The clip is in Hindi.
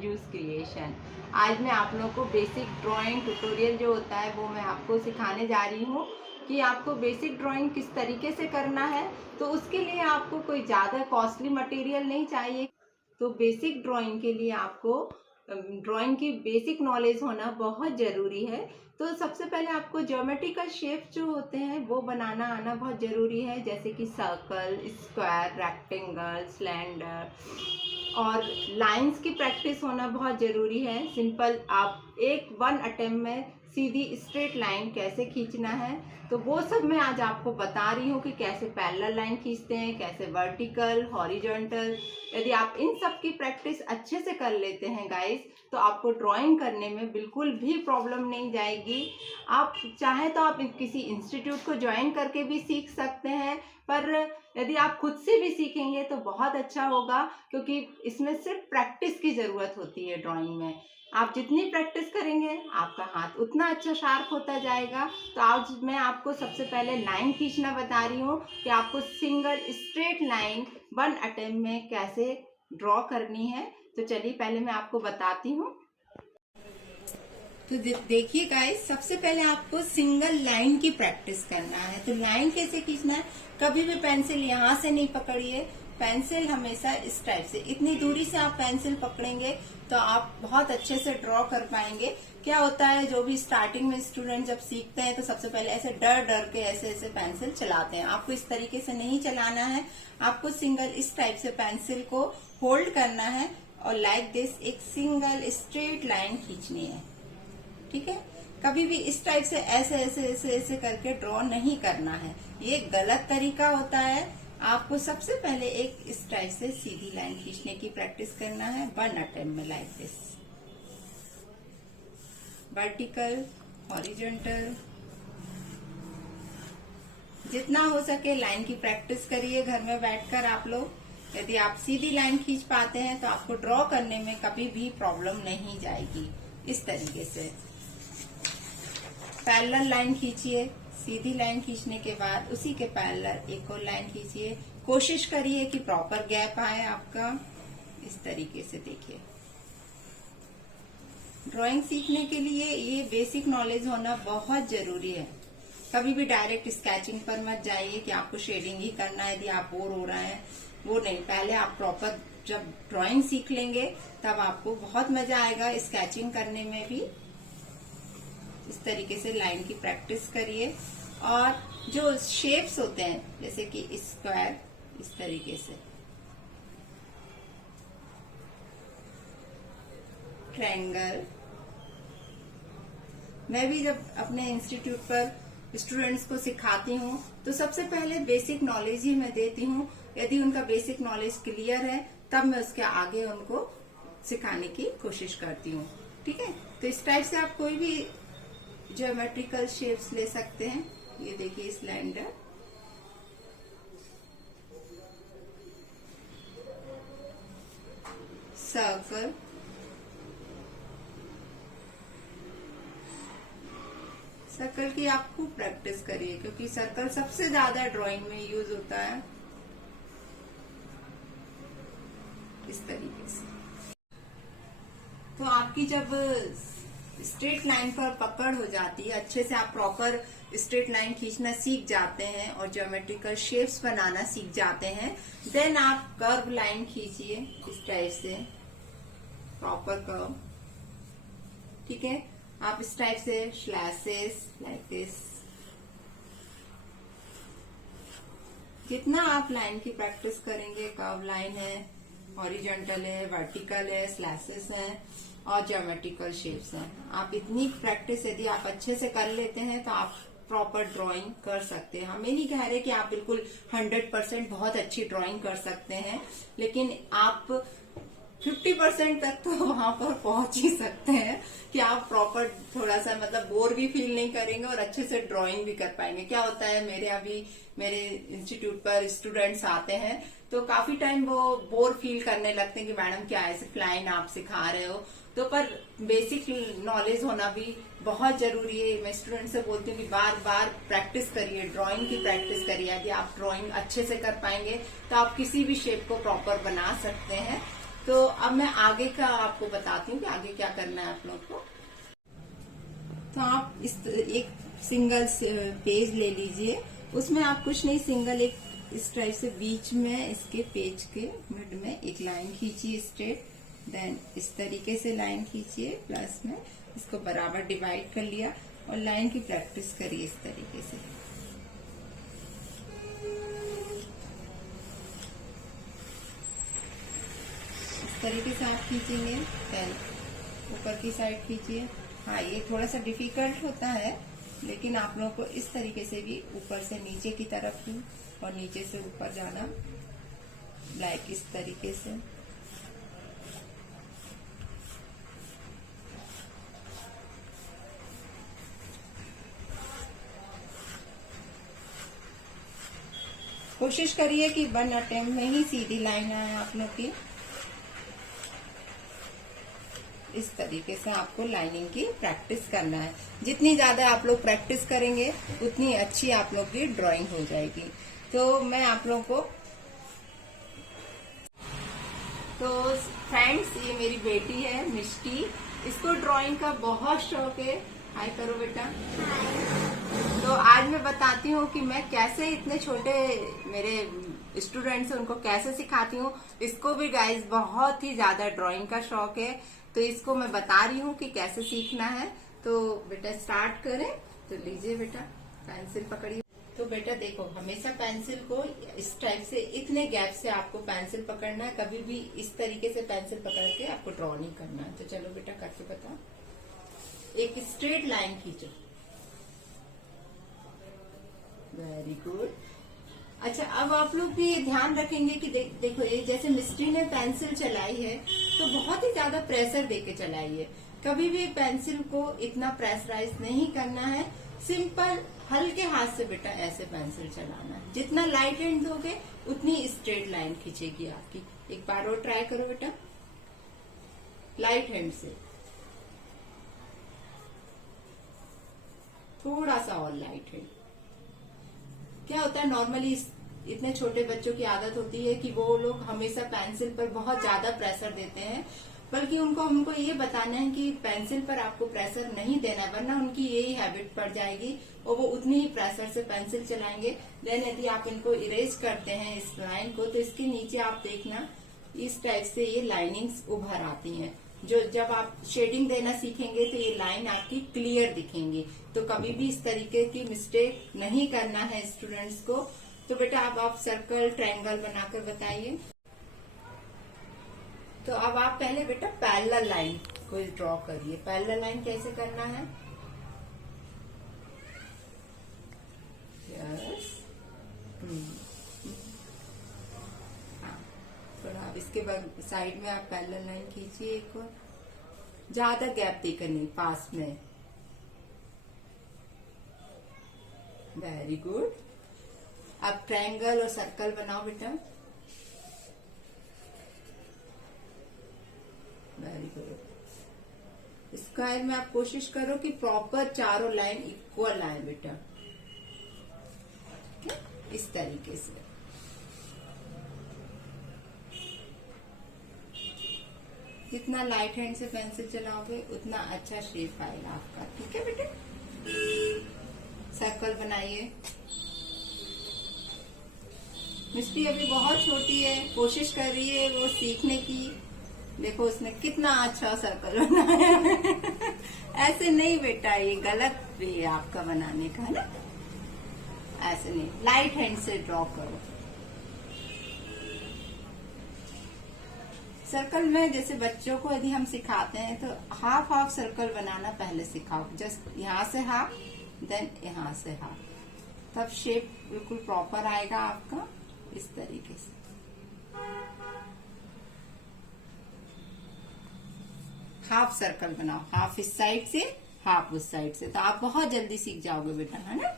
मंजूस क्रिएशन। आज मैं आप लोगों को बेसिक ड्राइंग ट्यूटोरियल जो होता है वो मैं आपको सिखाने जा रही हूँ कि आपको बेसिक ड्राइंग किस तरीके से करना है। तो उसके लिए आपको कोई ज़्यादा कॉस्टली मटेरियल नहीं चाहिए। तो बेसिक ड्राइंग के लिए आपको ड्राइंग की बेसिक नॉलेज होना बहुत ज़रूरी है। तो सबसे पहले आपको ज्योमेट्रिकल शेप जो होते हैं वो बनाना आना बहुत ज़रूरी है, जैसे कि सर्कल, स्क्वायर, रेक्टेंगल, सिलेंडर, और लाइंस की प्रैक्टिस होना बहुत ज़रूरी है। सिंपल आप वन अटेम्प्ट में सीधी स्ट्रेट लाइन कैसे खींचना है, तो वो सब मैं आज आपको बता रही हूँ कि कैसे पैरेलल लाइन खींचते हैं, कैसे वर्टिकल, हॉरिजॉन्टल। यदि आप इन सब की प्रैक्टिस अच्छे से कर लेते हैं गाइस, तो आपको ड्राइंग करने में बिल्कुल भी प्रॉब्लम नहीं जाएगी। आप चाहें तो आप किसी इंस्टीट्यूट को ज्वाइन करके भी सीख सकते हैं, पर यदि आप खुद से भी सीखेंगे तो बहुत अच्छा होगा, क्योंकि इसमें सिर्फ प्रैक्टिस की ज़रूरत होती है। ड्राइंग में आप जितनी प्रैक्टिस करेंगे आपका हाथ उतना अच्छा शार्प होता जाएगा। तो आज मैं आपको सबसे पहले लाइन खींचना बता रही हूँ कि आपको single straight line one attempt में कैसे ड्रॉ करनी है। तो चलिए पहले मैं आपको बताती हूँ। तो देखिए गाइस, सबसे पहले आपको सिंगल लाइन की प्रैक्टिस करना है। तो लाइन कैसे खींचना है, कभी भी पेंसिल यहाँ से नहीं पकड़िए। पेंसिल हमेशा इस टाइप से, इतनी दूरी से आप पेंसिल पकड़ेंगे तो आप बहुत अच्छे से ड्रॉ कर पाएंगे। क्या होता है, जो भी स्टार्टिंग में स्टूडेंट जब सीखते हैं तो सबसे पहले ऐसे डर डर के ऐसे पेंसिल चलाते हैं। आपको इस तरीके से नहीं चलाना है। आपको सिंगल इस टाइप से पेंसिल को होल्ड करना है और लाइक दिस एक सिंगल स्ट्रेट लाइन खींचनी है। ठीक है, कभी भी इस टाइप से ऐसे करके ड्रॉ नहीं करना है, ये गलत तरीका होता है। आपको सबसे पहले एक इस टाइप से सीधी लाइन खींचने की प्रैक्टिस करना है वन अटेम्प्ट में, लाइक दिस। वर्टिकल, हॉरिजॉन्टल, जितना हो सके लाइन की प्रैक्टिस करिए घर में बैठकर आप लोग। यदि आप सीधी लाइन खींच पाते हैं तो आपको ड्रॉ करने में कभी भी प्रॉब्लम नहीं जाएगी। इस तरीके से पैरेलल लाइन खींचिए, सीधी लाइन खींचने के बाद उसी के पैरेलल एक और लाइन खींचिए। कोशिश करिए कि प्रॉपर गैप आए आपका। इस तरीके से देखिए, ड्राइंग सीखने के लिए ये बेसिक नॉलेज होना बहुत जरूरी है। कभी भी डायरेक्ट स्केचिंग पर मत जाइए कि आपको शेडिंग ही करना है, यदि आप बोर हो रहे हैं, वो नहीं। पहले आप प्रॉपर जब ड्राइंग सीख लेंगे तब आपको बहुत मजा आएगा स्केचिंग करने में भी। इस तरीके से लाइन की प्रैक्टिस करिए। और जो शेप्स होते हैं जैसे कि स्क्वायर, इस तरीके से, ट्रायंगल, मैं भी जब अपने इंस्टीट्यूट पर स्टूडेंट्स को सिखाती हूँ तो सबसे पहले बेसिक नॉलेज ही मैं देती हूँ। यदि उनका बेसिक नॉलेज क्लियर है तब मैं उसके आगे उनको सिखाने की कोशिश करती हूँ। ठीक है, तो इस टाइप से आप कोई भी ज्योमेट्रिकल शेप्स ले सकते हैं। ये देखिए, सिलेंडर, सर्कल, सर्कल की आप खूब प्रैक्टिस करिए, क्योंकि सर्कल सबसे ज्यादा ड्राइंग में यूज होता है। इस तरीके से तो आपकी जब स्ट्रेट लाइन पर पकड़ हो जाती है, अच्छे से आप प्रॉपर स्ट्रेट लाइन खींचना सीख जाते हैं और ज्योमेट्रिकल शेप्स बनाना सीख जाते हैं, देन आप कर्व लाइन खींचिए इस टाइप से, प्रॉपर कर्व। ठीक है, आप इस टाइप से स्लैसेस लाइक दिस। जितना आप लाइन की प्रैक्टिस करेंगे, कर्व लाइन है, हॉरिजॉन्टल है, वर्टिकल है, स्लैसेस है और ज्योमेट्रिकल शेप्स हैं, आप इतनी प्रैक्टिस यदि आप अच्छे से कर लेते हैं तो आप प्रॉपर ड्राइंग कर सकते हैं। हम ये नहीं कह रहे कि आप बिल्कुल 100% बहुत अच्छी ड्राइंग कर सकते हैं, लेकिन आप 50% तक तो वहां पर पहुंच ही सकते हैं कि आप प्रॉपर थोड़ा सा मतलब बोर भी फील नहीं करेंगे और अच्छे से ड्राइंग भी कर पाएंगे। क्या होता है, मेरे इंस्टीट्यूट पर स्टूडेंट्स आते हैं तो काफी टाइम वो बोर फील करने लगते हैं कि मैडम क्या ऐसे लाइन आप सिखा रहे हो। तो पर बेसिक नॉलेज होना भी बहुत जरूरी है। मैं स्टूडेंट से बोलती हूँ कि बार बार प्रैक्टिस करिए, ड्राइंग की प्रैक्टिस करिए। यदि आप ड्राइंग अच्छे से कर पाएंगे तो आप किसी भी शेप को प्रॉपर बना सकते हैं। तो अब मैं आगे का आपको बताती हूँ कि आगे क्या करना है आप लोग को। तो आप इस एक सिंगल पेज ले लीजिए, उसमें आप कुछ नहीं, सिंगल एक इस टाइप से बीच में इसके पेज के मिड में एक लाइन खींचिए स्ट्रेट, देन इस तरीके से लाइन खींचिए प्लस में, इसको बराबर डिवाइड कर लिया और लाइन की प्रैक्टिस करिए इस तरीके से। इस तरीके से आप खींचेंगे, देन ऊपर की साइड खींचिए। हाँ, ये थोड़ा सा डिफिकल्ट होता है, लेकिन आप लोगों को इस तरीके से भी ऊपर से नीचे की तरफ ही और नीचे से ऊपर जाना, लाइक इस तरीके से। कोशिश करिए कि 1 अटेम्प्ट में ही सीधी लाइन आए आप लोग की। इस तरीके से आपको लाइनिंग की प्रैक्टिस करना है। जितनी ज्यादा आप लोग प्रैक्टिस करेंगे उतनी अच्छी आप लोग की ड्राइंग हो जाएगी। तो मैं आप लोगों को, तो फ्रेंड्स, ये मेरी बेटी है मिष्टी, इसको ड्राइंग का बहुत शौक है। हाय करो बेटा। तो आज मैं बताती हूँ कि मैं कैसे इतने छोटे मेरे स्टूडेंट्स हैं उनको कैसे सिखाती हूँ। इसको भी गाइस बहुत ही ज्यादा ड्राइंग का शौक है, तो इसको मैं बता रही हूँ कि कैसे सीखना है। तो बेटा स्टार्ट करें। तो लीजिए बेटा, पेंसिल पकड़िए। तो बेटा देखो, हमेशा पेंसिल को इस टाइप से, इतने गैप से आपको पेंसिल पकड़ना है। कभी भी इस तरीके से पेंसिल पकड़ के आपको ड्रॉ नहीं करना है। तो चलो बेटा करके बताओ। एक स्ट्रेट लाइन खींचो। Very good. अच्छा, अब आप लोग भी ध्यान रखेंगे कि देखो, ये जैसे मिस्ट्री ने पेंसिल चलाई है तो बहुत ही ज्यादा प्रेशर देके चलाई है। कभी भी पेंसिल को इतना प्रेशराइज नहीं करना है। सिंपल हल्के हाथ से बेटा ऐसे पेंसिल चलाना है। जितना लाइट हैंड दोगे उतनी स्ट्रेट लाइन खींचेगी आपकी। एक बार और ट्राई करो बेटा, लाइट हैंड से, थोड़ा सा और लाइट हैंड। क्या होता है, नॉर्मली इतने छोटे बच्चों की आदत होती है कि वो लोग हमेशा पेंसिल पर बहुत ज्यादा प्रेशर देते हैं, बल्कि हमको ये बताना है कि पेंसिल पर आपको प्रेशर नहीं देना है, वरना उनकी यही हैबिट पड़ जाएगी और वो उतनी ही प्रेशर से पेंसिल चलाएंगे। देन यदि आप इनको इरेज करते हैं इस लाइन को, तो इसके नीचे आप देखना इस टाइप से ये लाइनिंग्स उभर आती हैं। जो जब आप शेडिंग देना सीखेंगे तो ये लाइन आपकी क्लियर दिखेंगी। तो कभी भी इस तरीके की मिस्टेक नहीं करना है स्टूडेंट्स को। तो बेटा अब आप सर्कल ट्रायंगल बनाकर बताइए। तो अब आप पहले बेटा पैरेलल लाइन को ड्रॉ करिए। पैरेलल लाइन कैसे करना है? यस, थोड़ा आप इसके बाद साइड में आप पैरेलल लाइन खींचिए एक और, ज्यादा गैप देकर नहीं, पास में। Very good. अब ट्रायंगल और सर्कल बनाओ बेटा। Very good. स्क्वायर में आप कोशिश करो कि प्रॉपर चारों लाइन इक्वल आए बेटा, इस तरीके से। जितना लाइट हैंड से पेंसिल चलाओगे उतना अच्छा शेप आएगा आपका। ठीक है बेटे, सर्कल बनाइए। मिस्टी अभी बहुत छोटी है, कोशिश कर रही है वो सीखने की। देखो उसने कितना अच्छा सर्कल बनाया है। ऐसे नहीं बेटा, ये गलत वे है आपका बनाने का, है ना। ऐसे नहीं, लाइट हैंड से ड्रॉ करो। सर्कल में जैसे बच्चों को यदि हम सिखाते हैं तो हाफ हाफ सर्कल बनाना पहले सिखाओ। जस्ट यहाँ से हाफ, देन यहाँ से हाफ, तब शेप बिल्कुल प्रॉपर आएगा आपका। इस तरीके से हाफ सर्कल बनाओ, हाफ इस साइड से हाफ उस साइड से, तो आप बहुत जल्दी सीख जाओगे बेटा, है ना।